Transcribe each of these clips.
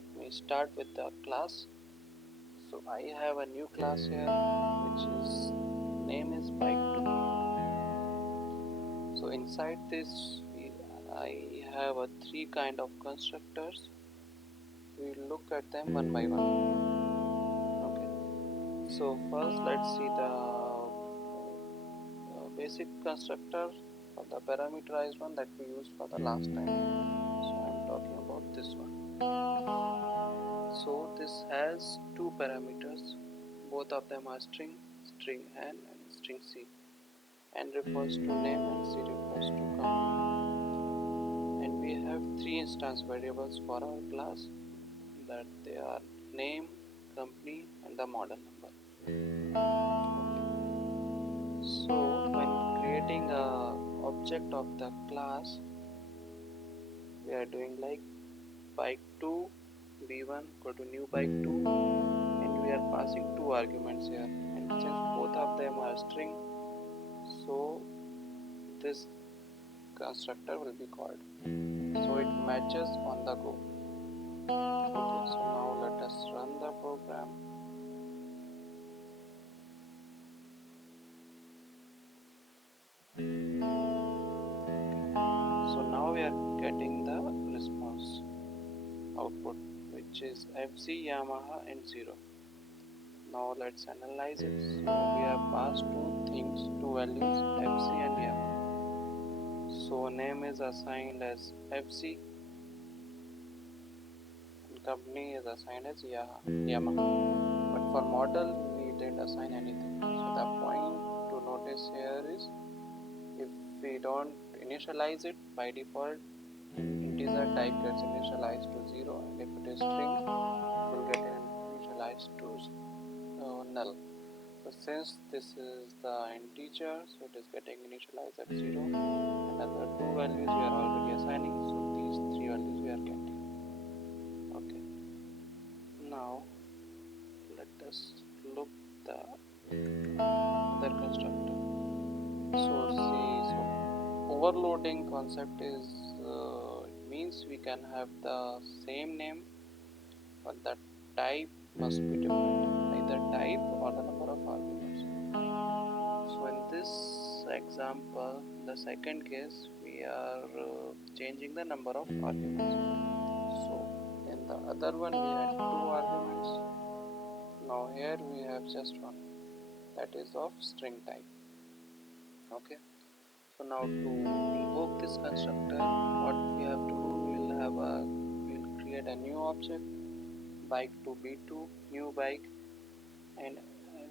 let me start with the class. So I have a new class here which is name is bike2. So inside this I have a three kind of constructors. We will look at them one by one. Okay. So first let's see the basic constructor for the parameterized one that we used for the last time. So I am talking about this one. So this has two parameters. Both of them are string n and string c. N refers to name and c refers to company. And we have three instance variables for our class, that they are name, company and the model number. Okay. So when creating a object of the class, we are doing like bike2 b1 equal to new bike2, and we are passing two arguments here, and since both of them are string, so this constructor will be called, so it matches on the go. Okay, so now let us run the program. So now we are getting the response output, which is FC, Yamaha and 0. Now let's analyze it. So we have passed two values, FC and Yamaha. So name is assigned as FC and company is assigned as Yamaha. But for model we didn't assign anything. So the point to notice here is, if we don't initialize it, by default integer type gets initialized to 0, and if it is string it will get initialized to null. So since this is the integer, so it is getting initialized at 0, and other two values we are already assigning, so these three values we are getting. Okay, now let us look the other constructor. So overloading concept is, it means we can have the same name but the type must be different, either type or the number of arguments. So in this example, the second case, we are changing the number of arguments. So in the other one we had two arguments. Now here we have just one, that is of string type. Okay. So now to invoke this constructor, what we have to do, we'll create a new object, bike to b2 new bike, and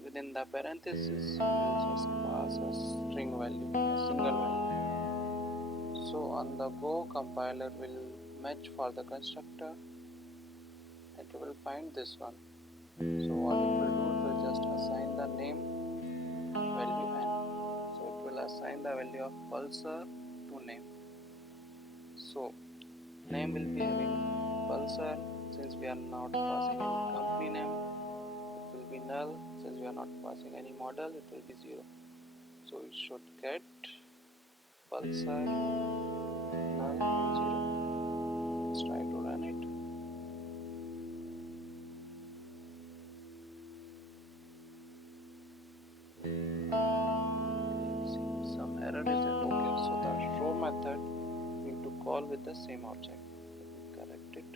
within the parenthesis we'll just pass a string value, a single value. So on the go, compiler will match for the constructor and it will find this one. So what it will do, it will just assign the name value n. So it will assign the value of pulsar to name. So name will be having pulsar, since we are not passing any company name. It will be null, since we are not passing any model, it will be 0. So it should get pulsar, null and 0. Let's try to run it. See some error is it? Okay, so the show method need to call with the same object. Let me correct it.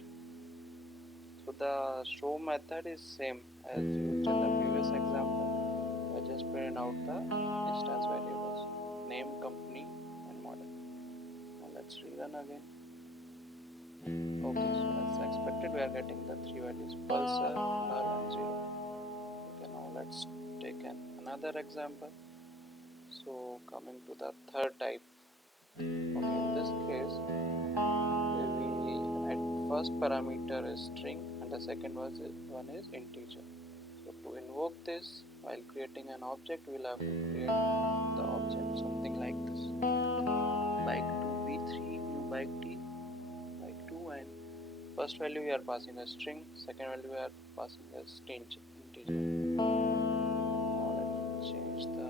So the show method is same as used in the previous example. I just print out the instance variables, name, company and model. Now let's rerun again. Okay, so as expected we are getting the three values, pulsar, null and 0. Okay, now let's take another example. So coming to the third type. Okay, in this case we at first parameter is string and the second one is integer. So to invoke this, while creating an object, we'll have to create the object something like this, bike2 b3 new bike2, and first value we are passing a string, second value we are passing a integer. Now let me change the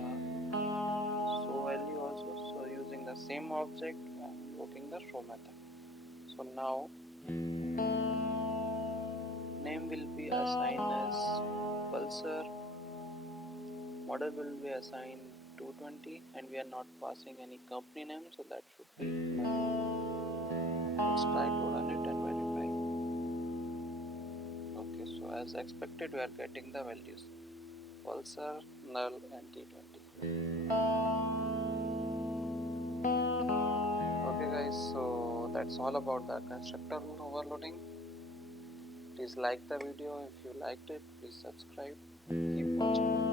show value also. So using the same object, I am invoking the show method. So now name will be assigned as Pulsar, model will be assigned 220, and we are not passing any company name, so that should be nothing. Let's try to run it and verify. Okay, so as expected we are getting the values Pulsar, null and T20. Okay guys, so that's all about the constructor overloading. Please like the video. If you liked it, please subscribe. Keep watching.